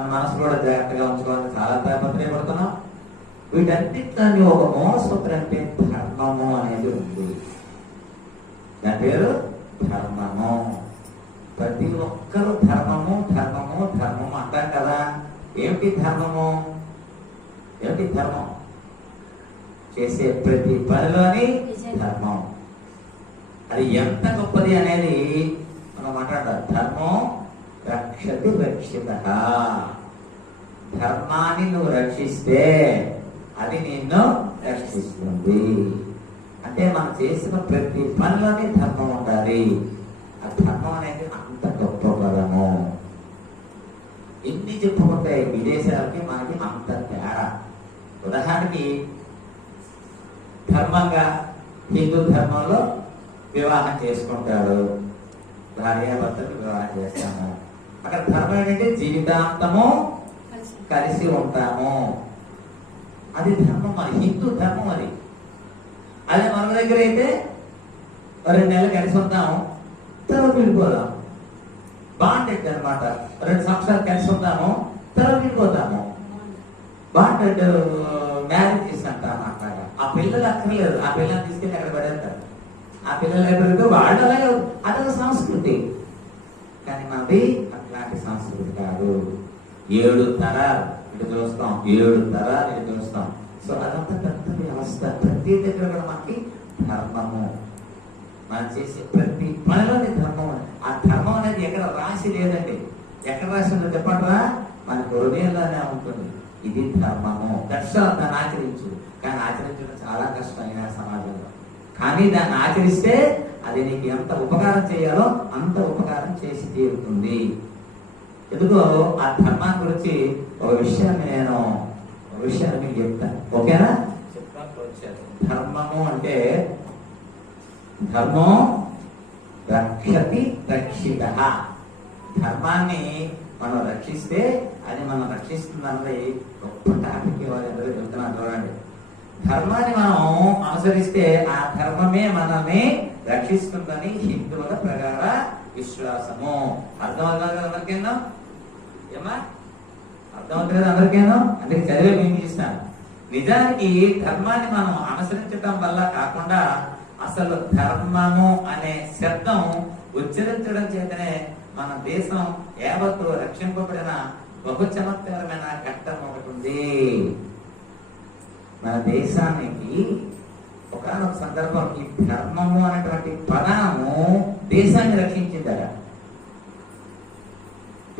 మన మనసు కూడా జాగ్రత్తగా ఉంచుకోవాలని చాలా తాపత్రయపడుతున్నాం. వీటన్నిటిలో ఒక మూల సూత్రం అంటే ధర్మము అనేది ఉంది. దాని పేరు ధర్మము. ప్రతి ఒక్కరూ ధర్మము ధర్మము ధర్మము అంటాం కదా. ఏమిటి ధర్మము? ఏమిటి ధర్మం? చేసే ప్రతి పనిలోని ధర్మం. అది ఎంత గొప్పది అనేది మనం మాట్లాడాలి. ధర్మం రక్షతి రక్షిత. ధర్మాన్ని నువ్వు రక్షిస్తే అది నిన్ను రక్షిస్తుంది. అంటే మనం చేసిన ప్రతి పనిలోనే ధర్మం ఉండాలి. ఆ ధర్మం అనేది అంత గొప్ప పదము. ఎన్ని చెప్పుకుంటే విదేశాలకి మనకి అంత తేడా. ఉదాహరణకి ధర్మంగా హిందూ ధర్మంలో వివాహం చేసుకుంటాడు, భార్యాభర్తలు వివాహం చేస్తాము. అక్కడ ధర్మం ఏంటంటే జీవితాంతము కలిసి ఉంటాము. అది ధర్మం, అది హిందూ ధర్మం. అది అదే మన దగ్గర అయితే 2 నెలలు కలిసి ఉంటాము, తర్వాత విడిపోదాం. బాండెడ్ అనమాట. 2 సంవత్సరాలు కలిసి ఉంటాము, తర్వాత విడిపోతాము. బాండెడ్ మ్యారేజెస్ అంటాం అన్నమాట. ఆ పిల్లలు అక్కర్లేదు, ఆ పిల్లల్ని తీసుకెళ్ళి అక్కడ పడేస్తారు. ఆ పిల్లలు ఎక్కడితో వాళ్ళు అలాగే, అదొక సంస్కృతి. కానీ మనది అట్లాంటి సంస్కృతి కాదు. 7 తరాలు ఇటు చూస్తాం, 7 తరాలు ఇటు చూస్తాం. సో అదంతా పెద్ద వ్యవస్థ. ప్రతి దగ్గర కూడా మనకి ధర్మము, మనం చేసే ప్రతి పనిలోని ధర్మం. ఆ ధర్మం అనేది ఎక్కడ రాసి లేదండి. ఎక్కడ రాసి ఉందో చెప్పండిరా, మన హృదయంలోనే ఉంటుంది. ఇది ధర్మము. దర్శనం దాన్ని ఆచరించు. కానీ ఆచరించడం చాలా కష్టమైన సమాజంలో. కానీ దాన్ని ఆచరిస్తే అది నీకు ఎంత ఉపకారం చేయాలో అంత ఉపకారం చేసి తీరుతుంది. ఎందుకో ఆ ధర్మాన్ని గురించి ఒక విషయాన్ని మీకు చెప్తాను. ఓకేనా? ధర్మము అంటే ధర్మం రక్షతి రక్షిత. ధర్మాన్ని మనం రక్షిస్తే అది మనం రక్షిస్తుందన్నది గొప్ప టాపిక్. వాళ్ళందరూ చెప్తున్నారు చూడండి. ధర్మాన్ని మనం అనుసరిస్తే ఆ ధర్మమే మనల్ని రక్షిస్తుందని హిందువుల ప్రగాఢ విశ్వాసము. అర్థమవుతుంది అందరికైనా? ఏమా అర్థమవుతుంది అందరికైనా? అందుకే చదివే మేము ఇస్తాను. నిజానికి ధర్మాన్ని మనం అనుసరించడం వల్ల కాకుండా అసలు ధర్మము అనే శబ్దం ఉచ్చరించడం చేతనే మన దేశం యావత్తు రక్షింపబడిన బహు చమత్కారమైన ఘట్టం ఒకటి ఉంది. మన దేశానికి ఒకనొక సందర్భం ఈ ధర్మము అనేటువంటి పదము దేశాన్ని రక్షించిందట.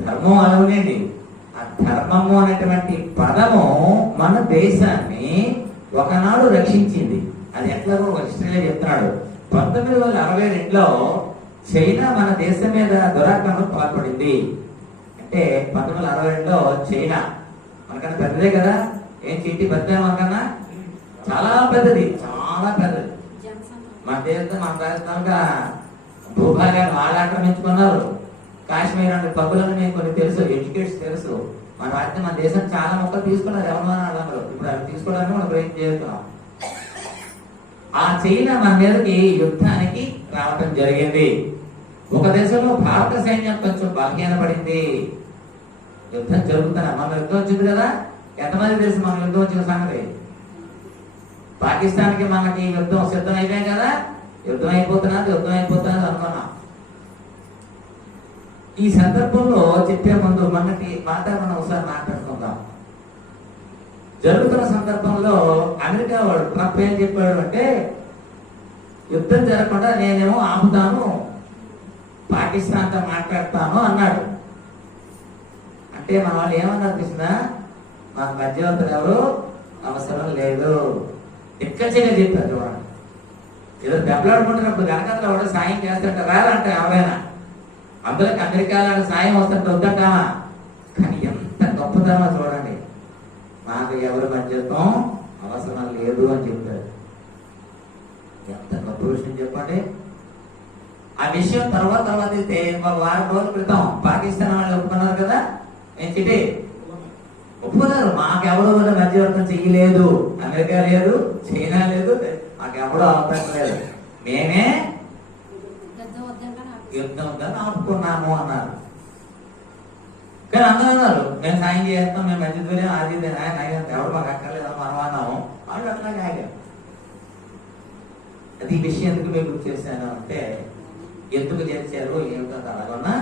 ధర్మం అలానేది. ఆ ధర్మము అనేటువంటి పదము మన దేశాన్ని ఒకనాడు రక్షించింది. అది ఎట్లాగో ఒక హిస్టరీలో చెప్తున్నాడు. 1962లో చైనా మన దేశం మీద దురాక్రమణకు పాల్పడింది. అంటే 1962లో చైనా మనకన్నా పెద్దదే కదా. ఏం చీటీ పెద్ద మనకన్నా చాలా పెద్దది, చాలా పెద్దది. మన దేశం మన రాజస్థాన్గా భూభాగాన్ని వాళ్ళు ఆక్రమించుకున్నారు. కాశ్మీర్ అంటే పబ్బులను మీకు కొన్ని తెలుసు, ఎడ్యుకేట్స్ తెలుసు. మన రాజ్యం మన దేశం చాలా మొక్కలు తీసుకున్నారు ఎవరు. ఇప్పుడు అవి తీసుకోవడానికి మనం ప్రయత్నం చేస్తున్నాం. ఆ చైనా మన మీదకి యుద్ధానికి రావటం జరిగింది. ఒక దేశంలో భారత సైన్యం కొంచెం బలహీనపడింది. యుద్ధం జరుగుతున్నా మన యుద్ధం వచ్చింది కదా. ఎంతమంది తెలుసు మన యుద్ధం వచ్చిన సంగతి? పాకిస్తాన్కి మనకి యుద్ధం సిద్ధం అయిపోయాం కదా. యుద్ధం అయిపోతున్నది అనుకున్నాం. ఈ సందర్భంలో చెప్పే ముందు మనకి వాతావరణం ఒకసారి మాట్లాడుకుందాం. జరుగుతున్న సందర్భంలో అమెరికా వాడు ట్రంప్ ఏం చెప్పాడు అంటే, యుద్ధం జరగకుండా నేనేమో ఆపుతాను, పాకిస్తాన్తో మాట్లాడతాను అన్నాడు. అంటే మన వాళ్ళు ఏమన్నారు తెలిసిందా? మాకు మధ్యవర్తులు ఎవరు అవసరం లేదు, ఎక్కచ్చిగా చెప్పారు. చూడండి, ఏదో దెబ్బలాడుకుంటున్నప్పుడు కనుక వాడు సాయం చేస్తుంటే రాలంటే ఎవరైనా, అందులోకి అమెరికాలో సాయం వస్తుంటే వద్దంటామా? కానీ ఎంత గొప్పతనమో చూడండి. నాకు ఎవరి మధ్యత్వం అవసరం లేదు అని చెప్పారు. ఎంత గొప్ప విషయం చెప్పండి. ఆ విషయం తర్వాత అయితే ఒక వారం రోజుల క్రితం పాకిస్తాన్ వాళ్ళు ఒప్పుకున్నారు కదా. ఏం చిటి ఒప్పుకున్నారు. మాకెవడో కూడా మధ్యవర్తం చెయ్యలేదు. అమెరికా లేదు, చైనా లేదు, మాకెవడో అవకాశం లేదు, మేమే యుద్ధం వద్దని ఆపుకున్నాము అన్నారు. కానీ అందరూ అన్నారు మేము సాయం చేస్తాం, మేము మంచిది అది ఎవరు మాకు అక్కర్లేదు మనం అన్నాము. వాళ్ళు అట్లాగే ఆగారు. అది ఈ విషయం ఎందుకు మీకు గుర్తు చేశాను అంటే, ఎందుకు చేశారు ఏమిటో అలాగన్నా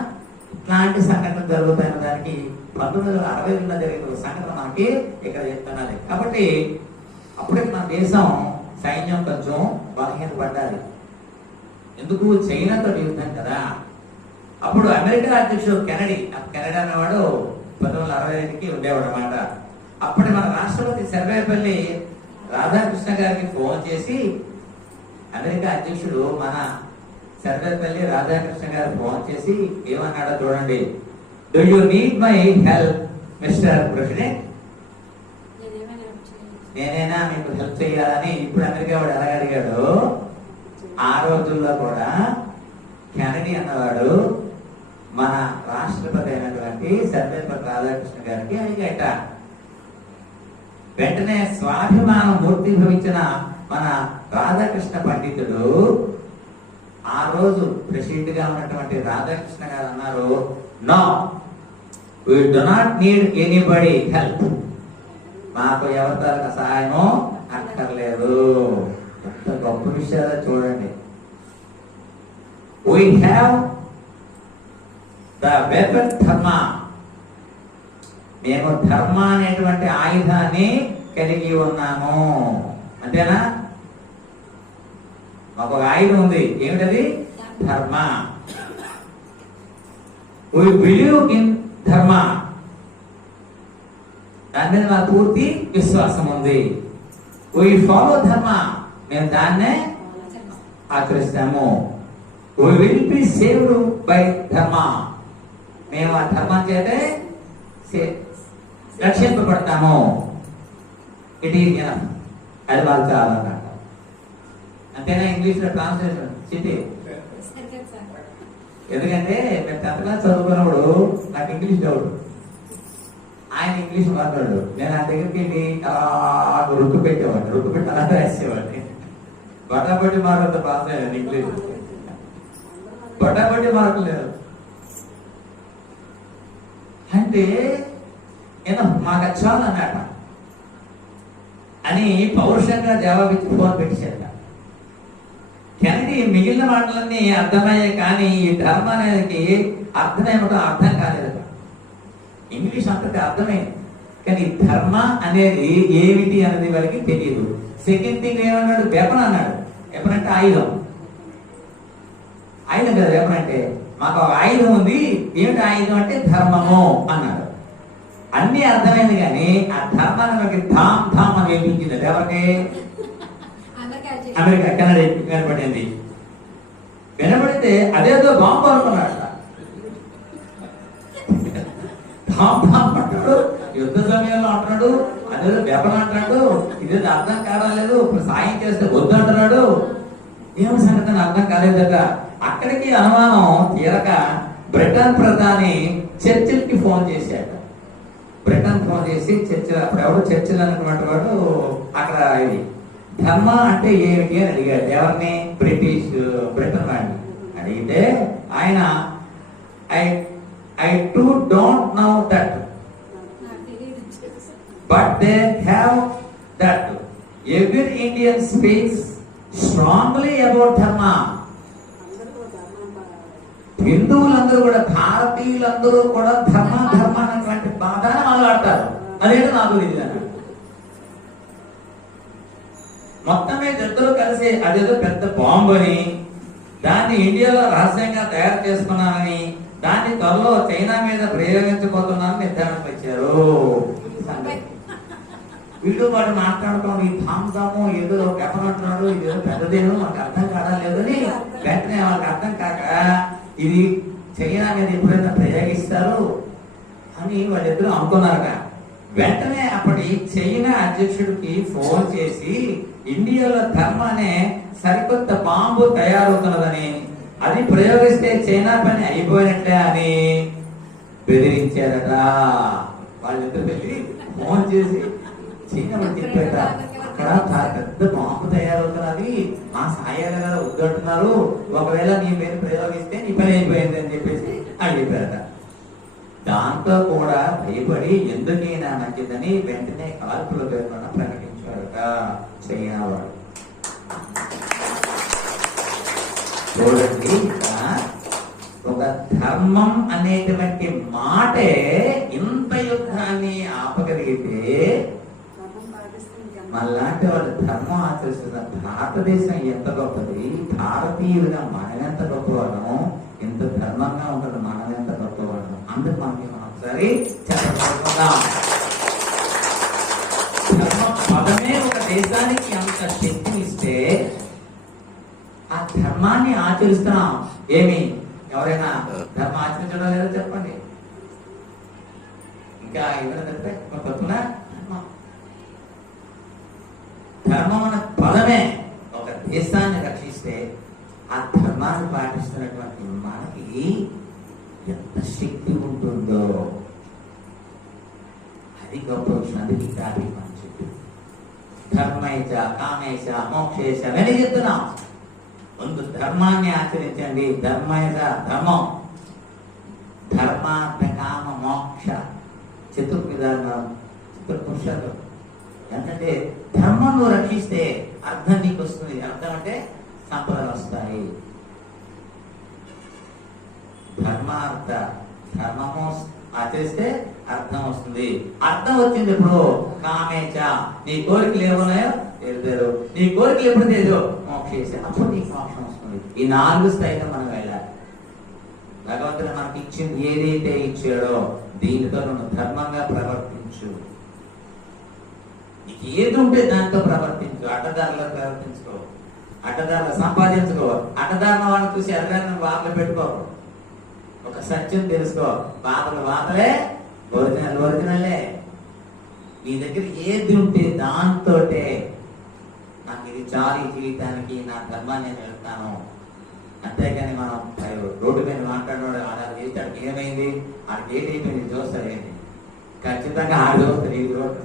ఇట్లాంటి సంఘటన జరుగుతున్న దానికి 1960లో జరిగిన ఒక సంఘటన మనకి ఇక్కడ చెప్తున్నది. కాబట్టి అప్పటికి మన దేశం సైన్యం కొంచెం బలహీనపడ్డాలి. ఎందుకు? చైనాతో యుద్ధం కదా. అప్పుడు అమెరికా అధ్యక్షుడు కెనడీ అనేవాడు 1965కి ఉండేవాడు అన్నమాట. అప్పటి మన రాష్ట్రపతి సర్వేపల్లి రాధాకృష్ణ గారికి ఫోన్ చేసి, అమెరికా అధ్యక్షుడు మన సర్వేపల్లి రాధాకృష్ణ గారు ఫోన్ చేసి ఏమన్నాడో చూడండి. Do you need my help mister president? నేనైనా మీకు హెల్ప్ చేయాలని ఇప్పుడు అమెరికా వాడు ఎలా అడిగాడు, ఆ రోజుల్లో కూడా కెనడీ అన్నవాడు మన రాష్ట్రపతి అయినటువంటి సర్వేపల్లి రాధాకృష్ణ గారికి అడిగట. వెంటనే స్వాభిమానం మూర్తి భవించిన మన రాధాకృష్ణ పండితుడు ఆ రోజు ప్రెసిడెంట్ గా ఉన్నటువంటి రాధాకృష్ణ గారు అన్నారు, no we do not need anybody help. మాకు ఎవరి సహాయమో అక్కర్లేదు. ఎంత గొప్ప విషయాలు చూడండి. we have the weapon dharma. మేము ధర్మ అనేటువంటి ఆయుధాన్ని కలిగి ఉన్నాము. అంతేనా? మాకు ఒక ఆయుధం ఉంది. ఏమిటది? ధర్మ. we believe in ధర్మ. దాని మీద మాకు పూర్తి విశ్వాసం ఉంది. we follow ధర్మ. మేము దాన్నే ఆచరిస్తాము. we will be saved by ధర్మ. మేము ఆ ధర్మం చేతే రక్షింపబడతాము. It is enough. అది వాళ్ళు చాలన్నమాట. అంతేనా? ఇంగ్లీష్ లో ట్రాన్స్లేషన్ సిటీ. ఎందుకంటే మేము 10th క్లాస్ చదువుకున్నప్పుడు నాకు ఇంగ్లీష్ డౌట్. ఆయన ఇంగ్లీష్ మాట్లాడు. నేను ఆ దగ్గరికి వెళ్ళి రుక్కు పెట్టేవాడిని. రుక్కు పెట్టి అలా రాసేవాడిని. బటాబట్టి మార్కులతో పాస్ అయ్యాను ఇంగ్లీష్. బటాబట్టి మార్కులు లేదు అంటే మాకు చాలు అన్నట అని పౌరుషంగా జవాబిచ్చి ఫోన్ పెట్టేశారు. కెనడీ మిగిలిన మాటలన్నీ అర్థమయ్యాయి, కానీ ఈ ధర్మ అనేది అర్థమేమిటో అర్థం కాలేదు. ఇంగ్లీష్ అంతటి అర్థమైంది, కానీ ధర్మ అనేది ఏమిటి అనేది వాళ్ళకి తెలియదు. సెకండ్ థింగ్ ఏమన్నాడు? వెపన్ అన్నాడు. వెపన్ అంటే ఆయుధం. ఆయుధం కదా వెపన్ అంటే. మాకు ఒక ఆయుధం ఉంది. ఏమిటి ఆయుధం అంటే ధర్మము అన్నాడు. అన్ని అర్థమైంది, కానీ ఆ ధర్మాన్ని మనకి ధామ్ ధామ్ అని వినిపించింది. ఎవరికి? అమెరికా కెనడా వినపడింది. వినపడితే అదేదో బాంబు అనుకున్నాడు. ధామ్ ధామ్ అంటాడు, యుద్ధ సమయంలో అంటున్నాడు, అదేదో వెపన్ అంటాడు. ఇదేదో అర్థం కావలేదు. సాయం చేస్తే వద్దు అంటున్నాడు. ఏం సంగతి అర్థం కాలేదట. అక్కడికి అనుమానం తీరక బ్రిటన్ ప్రధాని చర్చిల్కి ఫోన్ చేశాడు. బ్రిటన్ ఫోన్ చేసి చర్చిల్, అప్పుడు ఎవరు చర్చిల్ అన్నటువంటి వాడు అక్కడ ఇది ధర్మ అంటే ఏమిటి అని అడిగాడు. ఎవరిని? బ్రిటన్ వాడిని అడిగితే ఆయన I too don't know that, but they have that. Every Indian speaks strongly about dharma. హిందువులందరూ కూడా, భారతీయులందరూ కూడా ధర్మ ధర్మ అనేటువంటి బాధాన్ని మాట్లాడతారు. అదేంటో నాకు తెలియదు. మొత్తం మీద ఇద్దరు కలిసి అదేదో పెద్ద బాంబు అని, దాన్ని ఇండియాలో రహస్యంగా తయారు చేసుకున్నానని, దాన్ని త్వరలో చైనా మీద ప్రయోగించబోతున్నారని నిర్ధారణకు వచ్చారు. వీళ్ళు వాడు మాట్లాడుకోండి, ఈ ధామ్దాము ఏదో వెపనంటున్నాడు, ఇదేదో పెద్దదేమో మనకు అర్థం కావలేదు అని వెంటనే వాళ్ళకి అర్థం కాక ఇది చైనా మీద ఎప్పుడైనా ప్రయోగిస్తారు అని వాళ్ళిద్దరూ అనుకున్నారుగా. వెంటనే అప్పటి చైనా అధ్యక్షుడికి ఫోన్ చేసి ఇండియాలో ధర్మ అనే సరికొత్త బాంబు తయారవుతున్నదని, అది ప్రయోగిస్తే చైనా పని అయిపోయినట్లే అని బెదిరించారట. వాళ్ళిద్దరు వెళ్ళి ఫోన్ చేసి చైనా చెప్పారట, అక్కడ పెద్ద బాంబు తయారవుతున్నది, మా సాయాలు కదా వద్దంటున్నారు, ఒకవేళ నీ మీద ప్రయోగిస్తే నీ పని అయిపోయింది అని చెప్పేసి అని చెప్పారట. దాంతో కూడా భయపడి ఎందుకైనా మంచిదని వెంటనే కాల్పుల పేరున ప్రకటించాడుట చైనా వాడు. చూడండి, ఒక ధర్మం అనేటువంటి మాటే ఇంత యుద్ధాన్ని ఆపగలిగితే మళ్ళాంటి వాళ్ళు ధర్మం ఆచరిస్తున్న భారతదేశం ఎంత గొప్పది, భారతీయులుగా మనం ఎంత గొప్పవాళ్ళము, ఎంత ధర్మంగా ఉంటుంది మనం ఎంత గొప్పవాళ్ళము. అందుకు మనకి మనం ఒకసారి చెప్పగలుగుతాం. ధర్మ పదమే ఒక దేశానికి అంత శక్తినిస్తే ఆ ధర్మాన్ని ఆచరిస్తున్నాం. ఏమి ఎవరైనా ధర్మం ఆచరించడం లేదో చెప్పండి. ఇంకా ఏమైనా తెలిపే తప్పున ధర్మం అనే పదమే ఒక దేశాన్ని రక్షిస్తే ఆ ధర్మాన్ని పాటిస్తున్నటువంటి మనకి ఎంత శక్తి ఉంటుందో అది గొప్ప విషయం. అది టాపిక్ మనం చెప్పి ధర్మైచ కామేశ మోక్షేశ అని చెప్తున్నాం. ముందు ధర్మాన్ని ఆచరించండి. ధర్మైచ ధర్మం, ధర్మార్థ కామ మోక్ష చతుర్పురుషాలు. ఎందుకంటే ధర్మం నువ్వు రక్షిస్తే అర్థం నీకు వస్తుంది. అర్థం అంటే సంపదలు వస్తాయి. ధర్మార్థ ధర్మము ఆచరిస్తే అర్థం వస్తుంది. అర్థం వచ్చింది ఇప్పుడు కామేచ నీ కోరికలు ఏమున్నాయో తెలిపారు. నీ కోరికలు ఎప్పుడు తెలియదు మోక్షేసే అప్పుడు నీకు మోక్షం వస్తుంది. ఈ 4 స్థాయిలో మనం వెళ్ళాలి. భగవంతుడు మనకి ఇచ్చింది ఏదైతే ఇచ్చాడో దీనితో నువ్వు ధర్మంగా ప్రవర్తించు. నీకు ఏది ఉంటే దాంతో ప్రవర్తించు. అడ్డదారిలో ప్రవర్తించుకో, అడ్డదారిలో సంపాదించుకో. అడ్డదారిన వాళ్ళని చూసి ఎర్రని వాతలు పెట్టుకో. ఒక సత్యం తెలుసుకో, వాతలే ఒరిజినలే. నీ దగ్గర ఏది ఉంటే దాంతో నాకు ఇది చాలు, ఈ జీవితానికి నా ధర్మాన్ని నేను వెళ్తాను. అంతేకాని మనం రోడ్డు మీద మాట్లాడినాడు అలా చేస్తాడు, ఏమైంది ఆడికి ఏదైపోయింది చూస్తాడు, ఏంటి ఖచ్చితంగా ఆడు చూస్తాడు ఈ రోడ్డు.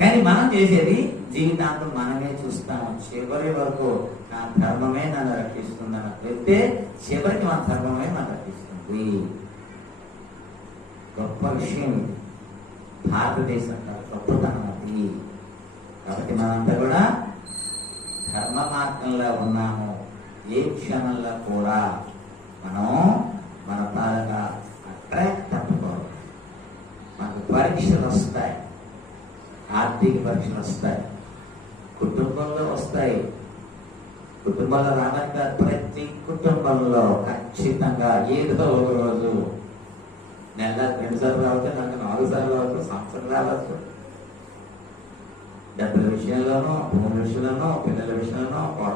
కానీ మనం చేసేది జీవితాంతం మనమే చూస్తాము. చివరి వరకు నా ధర్మమే నన్ను రక్షిస్తుందని చెప్తే చివరికి మన ధర్మమే నన్ను రక్షిస్తుంది. గొప్ప విషయం ఇది. భారతదేశం గొప్పతనం అది. కాబట్టి మనంతా కూడా ధర్మ మార్గంలో ఉన్నాము. ఏ క్షణంలో కూడా మనం మన తాలూకా ట్రాక్ తప్పుకోవాలి. మనకు పరీక్షలు వస్తాయి, ఆర్థిక పరీక్షలు వస్తాయి, కుటుంబంలో వస్తాయి. కుటుంబంలో రావడానికి ప్రతి కుటుంబంలో ఖచ్చితంగా ఏదో ఒక రోజు నెల 2 సార్లు రావచ్చు, నాకు 4 సార్లు రావచ్చు, సంవత్సరం రావచ్చు. డబ్బుల విషయంలోనూ, భూముల విషయంలోనూ, పిల్లల విషయంలోనూ, కోడల